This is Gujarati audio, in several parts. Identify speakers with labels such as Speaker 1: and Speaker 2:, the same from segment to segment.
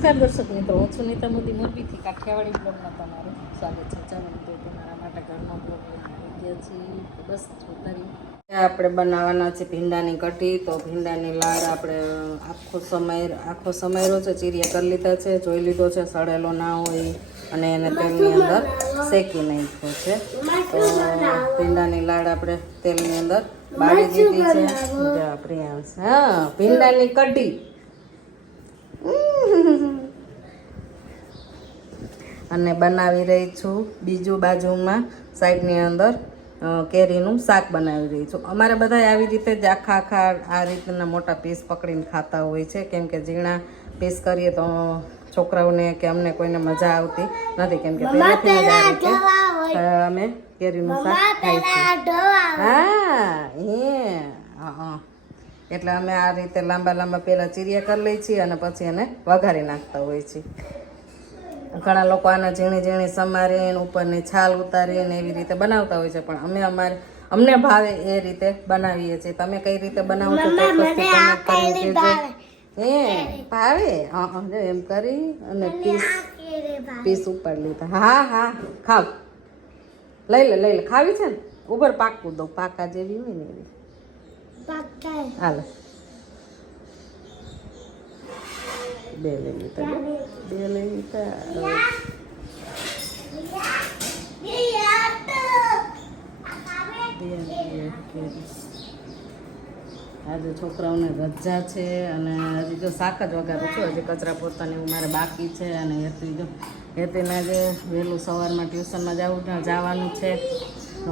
Speaker 1: નમસ્કાર દર્શક મિત્રો, હું છું નીતા મોદી, મોરબીથી કાઠિયાવાડી બ્લોગમાં તમારું સ્વાગત છે. ચાલો મિત્રો, તમારા માટે ઘરનો બ્લોગ ગયા છીએ બસ જોતા આપણે બનાવવાના છે ભીંડાની કઢી, તો ભીંડાની લાડ આપણે આખો સમય આખો સમયરો છે, ચીરિયા કરી લીધા છે, જોઈ લીધો છે, સડેલો ના હોય અને એને તેલની અંદર શેકી નાખ્યો છે. તો ભીંડાની લાડ આપણે તેલની અંદર બાળી દીધી છે. આપણે હા, ભીંડાની કઢી. અને બનાવી રહી છું. બીજું બાજુમાં સાઈડની અંદર કેરીનું શાક બનાવી રહી છું. અમારે બધા આવી રીતે જ આખા આખા આ રીતના મોટા પીસ પકડીને ખાતા હોય છે. કેમ કે ઝીણા પીસ કરીએ તો છોકરાઓને કે અમને કોઈને મજા આવતી નથી. કેમ કે પહેલેથી અમે કેરીનું શાક ખાઈ છીએ. હા હે હા એટલે અમે આ રીતે લાંબા લાંબા પહેલાં ચીરિયા કરી લઈએ છીએ અને પછી એને વઘારી નાખતા હોય છીએ. ઘણા લોકો આના ઝીણી ઝીણી સમારીને ઉપરની છાલ ઉતારીને એવી રીતે બનાવતા હોય છે પણ અમે અમારે અમને ભાવે એ રીતે બનાવીએ છીએ. તમે કઈ રીતે બનાવો છો. હે ભાવે. હા, એમ કરી અને પીસ પીસ ઉપર લીધા. હા હા ખાવ. લઈ લે લઈ લે. ખાવી છે ને? ઉપર પાકું દઉં પાકા જેવી હોય ને એવી. હાલો. બે લઈ લીધા બે. બે લઈ બે બે કેરી. આજે છોકરાઓને રજા છે અને હજી જો શાક જ વગાડું છું હજી કચરા પોતાની એવું મારે બાકી છે અને હેતી જો હેતીને આજે વહેલું સવારમાં ટ્યુશનમાં જવું જવાનું છે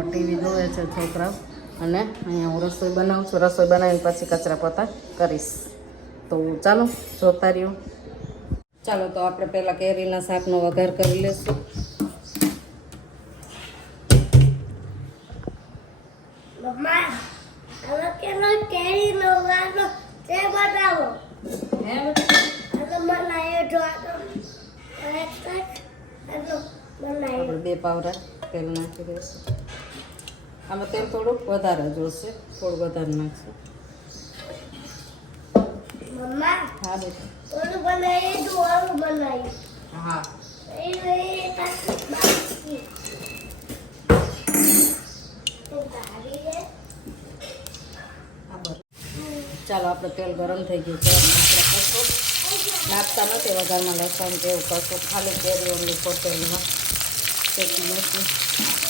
Speaker 1: ટીવી જોવે છે છોકરાઓ અને અહીંયા હું રસોઈ બનાવું છું રસોઈ બનાવીને પછી કચરા પોતા કરીશ તો ચાલો જોતા રહ્યો ચાલો તો આપણે પહેલાં કેરીના શાકનો વઘાર કરી લઈશું બે પાવરા તેલ નાખી દઈશું. આમાં તેલ થોડુંક વધારે જોશે. થોડું વધારે નાખશું. હા બેટા હા. હા બસ. ચાલો આપણે તેલ ગરમ થઈ ગયું છે. આપણે કશું નાખતા નથી વઘારમાં લસણ કે એવું કશું ખાલી કેરીઓની કોટેલમાં શેકી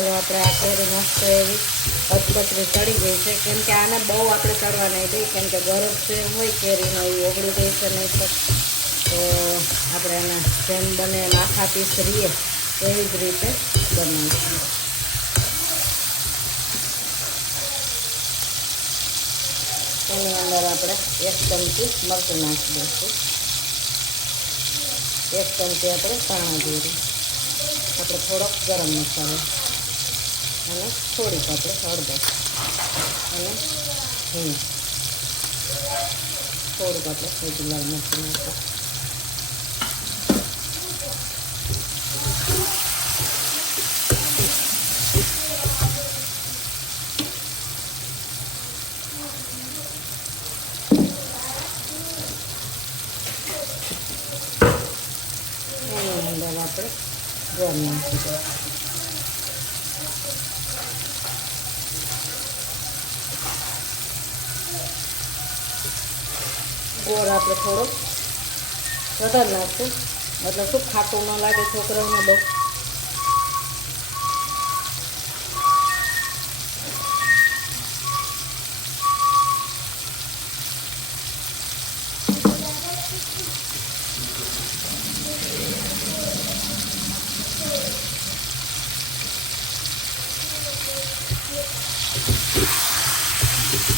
Speaker 1: ચાલો આપણે આ કેરી મસ્ત એવી કચકચરી ચડી ગઈ છે. કેમ કે આને બહુ આપણે ચડવા નહીં દઈએ, કેમ કે ગરમ છે, હોય કેરીનો એ ઓગળી ગઈ છે નહીં તો. આપણે એને જેમ બને માથા પીસ રહીએ એવી જ રીતે બનાવીશું. એની અંદર આપણે એક ચમચી મરચું નાખી દઈશું. એક ચમચી આપણે ધાણા જીરું. આપણે થોડોક ગરમ મસાલો. અને થોડીક આપણે હળદર અને હિંગ થોડુંક આપણે હજી લાલ મરચું નાખીએ એની અંદર આપણે ગોળ નાખી દઈએ આપણે થોડો વધારે નાખશું મતલબ શું ખાટું ન લાગે છોકરાઓને બહુ.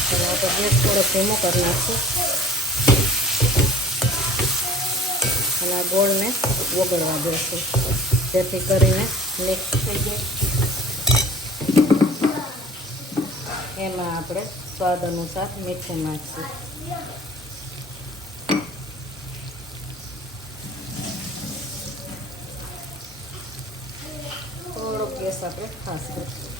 Speaker 1: હવે આપણે ગેસ થોડો ધીમો કરી નાખશું. આ ગોળને ઓગળવા દેશું. જેથી કરીને મિક્સ થઈ જાય. એમાં આપણે સ્વાદ અનુસાર મીઠું નાખશું. થોડોક ગેસ આપણે ખાસ કરીશું.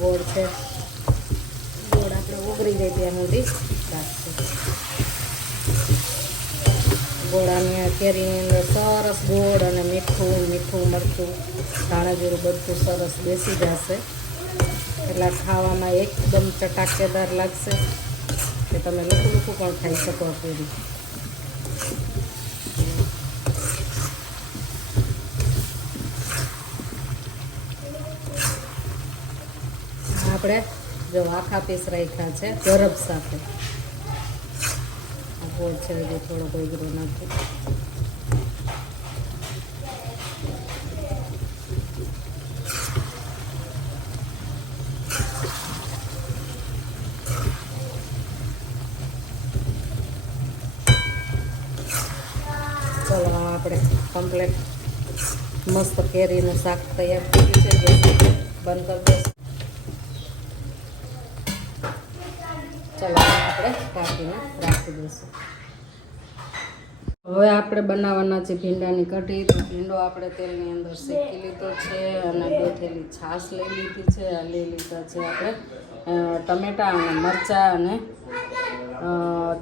Speaker 1: ગોળ છે. ગોળ આપણે ઉગરી જાય ત્યાં સુધી ગોળાની કેરીની અંદર સરસ ગોળ અને મીઠું મીઠું, મરચું, ધાણાજીરું બધું સરસ બેસી જશે. એટલે ખાવામાં એકદમ ચટાકેદાર લાગશે કે તમે લખું લખું પણ ખાઈ શકો આ કેરી આપણે જો આખા પીસ રાખ્યા છે ગરબ સાથે. ગોળ છે, હજી થોડો ગોગરો નાખી. ચલો આપણે કમ્પ્લેટ મસ્ત કેરીનું શાક તૈયાર થઈ છે. બંધ કરી દઈશું. ચલો, આપણે કાપીને રાખી દઈશું. હવે આપણે બનાવવાના છે ભીંડાની કઢી. તો ભીંડો આપણે તેલની અંદર શેકી લીધો છે અને ગોઠેલી છાશ લઈ લીધી છે. લઈ લીધા છે આપણે ટમેટાં અને મરચાં અને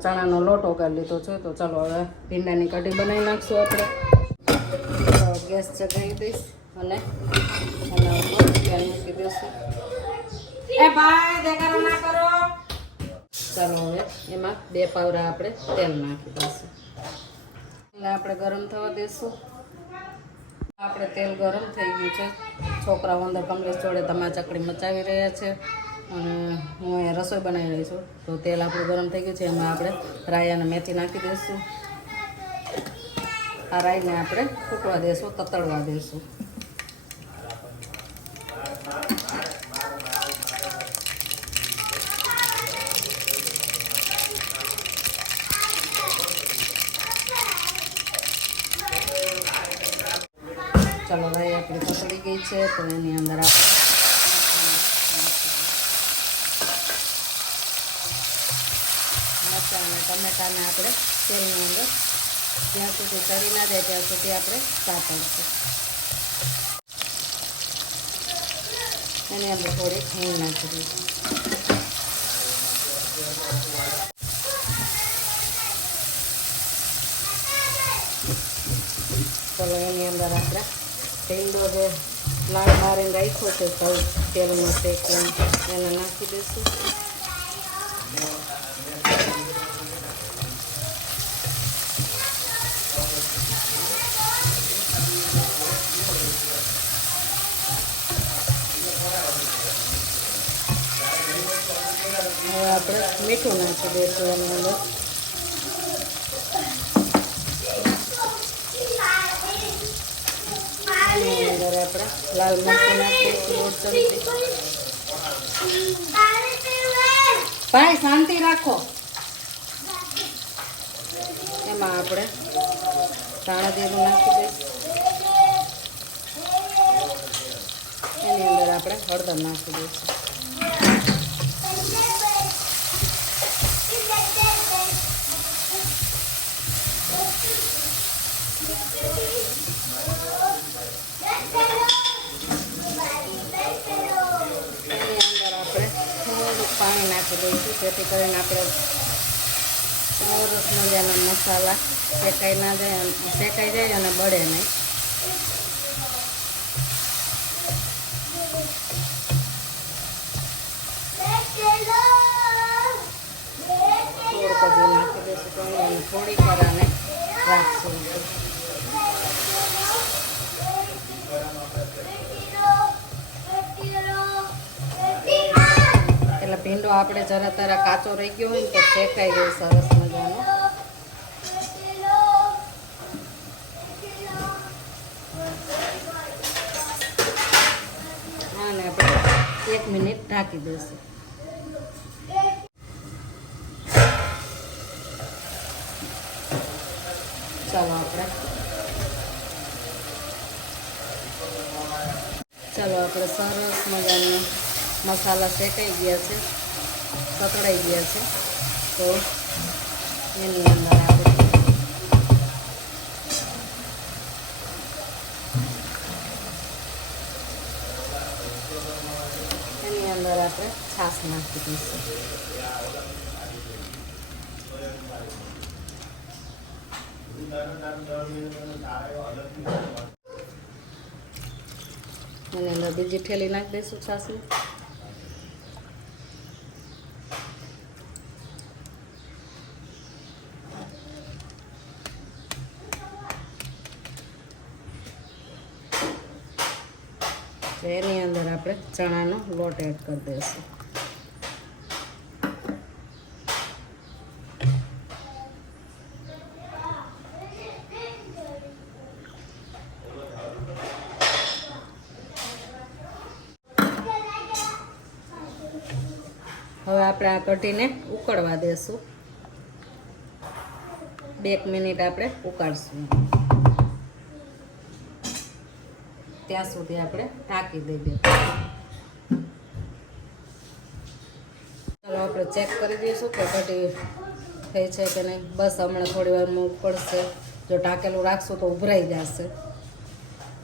Speaker 1: ચણાનો લોટ કરી લીધો છે. તો ચાલો, હવે ભીંડાની કઢી બનાવી નાખશું આપણે. ગેસ ચગાવી દઈશ અને મૂકી દઈશું. ચાલો હવે એમાં બે પાવરા આપણે તેલ નાખી દઈશું. એટલે આપણે ગરમ થવા દઈશું આપણે તેલ ગરમ થઈ ગયું છે. છોકરાઓ અંદર કમલેશ જોડે તમારા ચકડી મચાવી રહ્યા છે. અને હું અહીંયા રસોઈ બનાવી રહી છું. તો તેલ આપણું ગરમ થઈ ગયું છે. એમાં આપણે રાઈ અને મેથી નાખી દઈશું. આ રાઈને આપણે ફૂટવા દઈશું તતડવા દઈશું તતડી છે, તો એની અંદર આપણે મરચાં અને ટમેટાને આપણે તેલની અંદર જ્યાં સુધી તરી ના જાય ત્યાં સુધી આપણે કાપડશું એની અંદર થોડી હિંગ નાખી દઈશું. ચલો એની અંદર આપણે ભીંડો જે લાલ મારીને રાખ્યો છે તલ તેલમાં શેકીને એને નાખી દઈશું હવે આપણે મીઠું નાખી દઈશું એની અંદર એની અંદર આપણે લાલ મરચું ભાઈ શાંતિ રાખો. એમાં આપણે ધાણા જીરું નાખી દઈશું. એની અંદર આપણે હળદર નાખી દઈશું એની અંદર આપણે થોડુંક પાણી નાખી દઈશું. જેથી કરીને આપણે સરસ મજાના મસાલા શેકાઈ ના જાય શેકાઈ જાય અને બળે નહીં. થોડુંક નાખી દઈશું. થોડીક વાર રાખશું. ભીંડો આપણે જરા તરા કાચો રહી ગયો હોય ને તો શેકાઈ ગયો સરસ મજાનો. અને આપણે એક મિનિટ ઢાંકી દઈશું. ચાલો આપણે. ચાલો આપણે સરસ મજાનો મસાલા શેકાઈ ગયા છે. સકડાઈ ગયા છે. તો એની અંદર આપણે એની અંદર આપણે છાશ નાખી દઈશું. એની અંદર બીજી ઠેલી નાખી દઈશું છાશની તો એની અંદર આપણે ચણાનો લોટ એડ કરી દઈશું. હવે આપણે આ કઢીને ઉકળવા દેશું બે મિનિટ આપણે ઉકાળશું. ત્યાં સુધી આપણે ઢાંકી દઈએ. ચાલો આપણે ચેક કરી દઈશું કે કઢી થઈ છે કે નહીં. બસ હમણાં થોડી વારમાં પડશે. જો ઢાંકેલું રાખશું તો ઉભરાઈ જશે.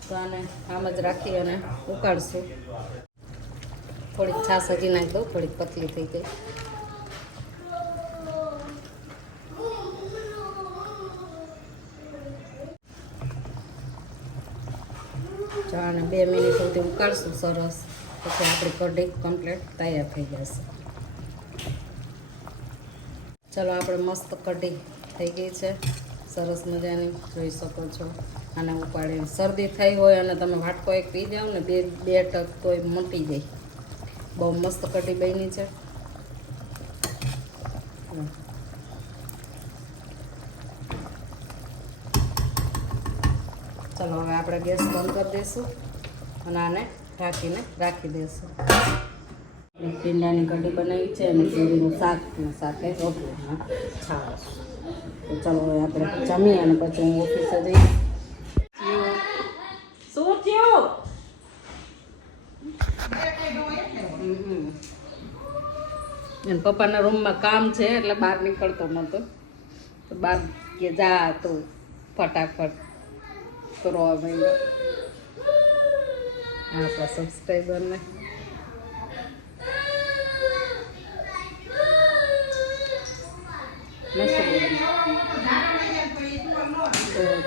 Speaker 1: તો આને આમ જ રાખી અને ઉકાળશું. થોડીક છાશ હજી નાખી દઉં, થોડીક પતલી થઈ ગઈ. આને બે મિનિટ સુધી ઉકાળશું સરસ. પછી આપણી કઢી કમ્પ્લીટ તૈયાર થઈ જશે. ચલો, આપણે મસ્ત કઢી થઈ ગઈ છે. સરસ મજાની, જોઈ શકો છો. અને ઉપાડીને શરદી થઈ હોય અને તમે વાટકો એક પી જાઓ ને, બે બે ટક તોય મટી જાય. બહુ મસ્ત કઢી બની છે. ચલો, હવે આપણે ગેસ બંધ કરી દઈશું. અને આને ઢાંકીને રાખી દેશું. પીંડાની કઢી બનાવી છે અને કેરીનું શાક સાથે રોટલી છાશ. ચાલો હવે આપણે જમીએ અને પછી હું ઓફિસે જઈશ. શું થયું. પપ્પાના રૂમમાં કામ છે એટલે બહાર નીકળતો નહોતો. તો બહાર કે જા તું ફટાફટ. તો રોવા માંડ્યો. આપણા સબસ્ક્રાઈબરને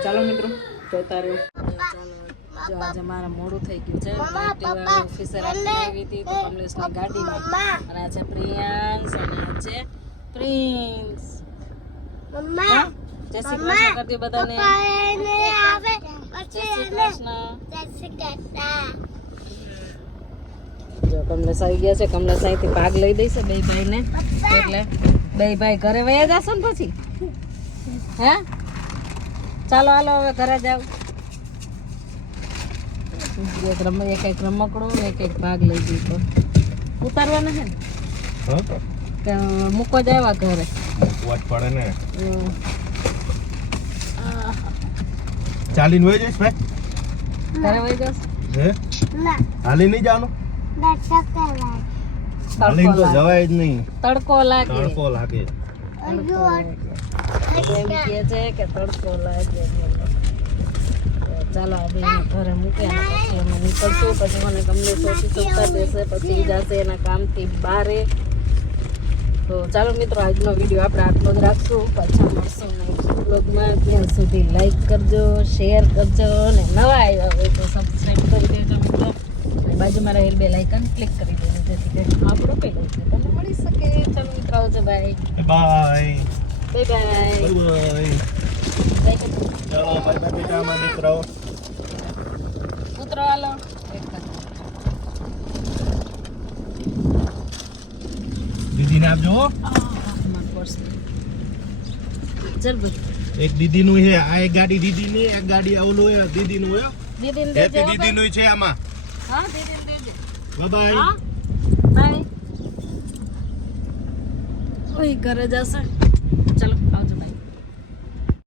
Speaker 1: ચાલો મિત્રો જોતા રહ્યો જો આજે મારા મોડું થઈ ગયું છે ઓફિસર આવી હતી તો કમલેશની ગાડીમાં અને આ છે પ્રિયાંશ અને આ છે પ્રિન્સ. હા? જય શ્રી કૃષ્ણ કરતી બધાને. જય શ્રી કૃષ્ણ. જો કમલેશ આવી ગયા છે. કમલેશ અહીંથી ભાગ લઈ દઈશે બે ભાઈને. એટલે બે ભાઈ ઘરે વયા જશો ને પછી? હે? ચાલો હાલો હવે ઘરે જાવ એક રમ એક એક રમકડું ને એક એક ભાગ લઈ દીધો. ઉતારવાના છે ને? મૂકો જ આવ્યા ઘરે.
Speaker 2: પડે ને. ચાલીને વહી જઈશ ભાઈ.
Speaker 1: ઘરે વહી જશ?
Speaker 2: હે? હાલી નહીં જવાનું? હાલીને તો
Speaker 1: લાગે
Speaker 2: જવાય જ નહીં.
Speaker 1: તડકો લાગે.
Speaker 2: તડકો લાગે.
Speaker 1: એમ કહે છે કે તડકો લાગે. ચાલો આ બેને ઘરે મૂકે અને પછી અમે નીકળશું. પછી મને ગમે સોચી શકતા દેશે પછી જશે એના કામથી બારે. તો ચાલો મિત્રો આજનો વીડિયો આપણે આટલો જ રાખશું. પાછા મળશું નેક્સ્ટ બ્લોગમાં ત્યાં સુધી લાઈક કરજો શેર કરજો અને નવા આવ્યા હોય તો સબસ્ક્રાઈબ કરી દેજો મિત્રો. બાજુમાં રહેલ બે લાઇકન ક્લિક કરી દેજો જેથી કરીને આપણો પહેલો તમને મળી શકે. ચાલો મિત્રો આવજો bye
Speaker 2: bye
Speaker 1: bye bye
Speaker 2: bye ચાલો બાય બાય બેટા અમારા મિત્રો.
Speaker 1: કૂતરો હાલો.
Speaker 2: દીદીને આપજો એક દીદીનું છે આ એક ગાડી દીદીની એક ગાડી ઓલું દીદી દીદીનું હોય
Speaker 1: છે
Speaker 2: હેપી हाँ दे
Speaker 1: दे दे दे
Speaker 2: बाय बाय
Speaker 1: बाय ओए घर जा सर